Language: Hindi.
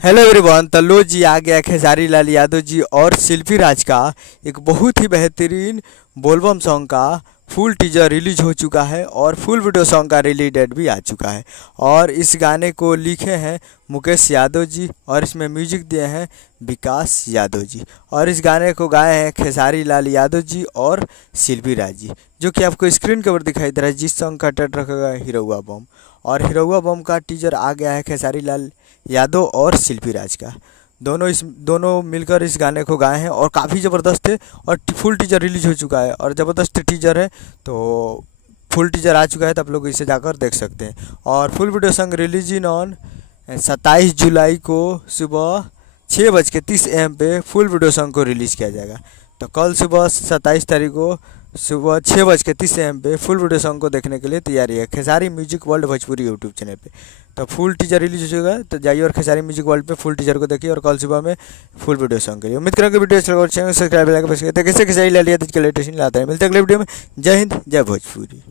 Hello everyone. तो लो जी आ गया खेसारी लाल यादव जी और शिल्पी राज का एक बहुत ही बेहतरीन बोलबम सॉन्ग का फुल टीजर रिलीज हो चुका है और फुल वीडियो सॉन्ग का रिलीज डेट भी आ चुका है। और इस गाने को लिखे हैं मुकेश यादव जी और इसमें म्यूजिक दिए हैं विकास यादव जी और इस गाने को गाए हैं खेसारी लाल यादव जी और शिल्पी राज जी, जो कि आपको स्क्रीन के ऊपर दिखाई दे रहा है। जिस सॉन्ग का टाइटल रखा गया है हिरौआ बम, और हिरौआ बम का टीजर आ गया है खेसारी लाल यादव और शिल्पी राज का। दोनों मिलकर इस गाने को गाए हैं और काफ़ी ज़बरदस्त है और फुल टीजर रिलीज हो चुका है और ज़बरदस्त टीजर है। तो फुल टीजर आ चुका है तो आप लोग इसे जाकर देख सकते हैं। और full video song release in on 27 जुलाई को सुबह 6:30 AM पे फुल वीडियो सॉन्ग को रिलीज़ किया जाएगा। तो कल सुबह 27 तारीख को सुबह 6:30 AM पे फुल वीडियो सॉन्ग को देखने के लिए तैयारी है Khesari music world Bhojpuri YouTube channel पे। तो फुल टीजर रिलीज हो चुका है, तो जाइए और खेसारी म्यूजिक वर्ल्ड पे फुल टीजर को देखिए और कल सुबह में फुल वीडियो सॉन्ग करिए। उम्मीद करेंगे वीडियो अच्छा लगा, चैनल सब्सक्राइब करके कैसे खेसारी लाल यादव के लेटेस्ट लाते हैं। मिलते हैं अगले वीडियो में। जय हिंद, जय भोजपुरी।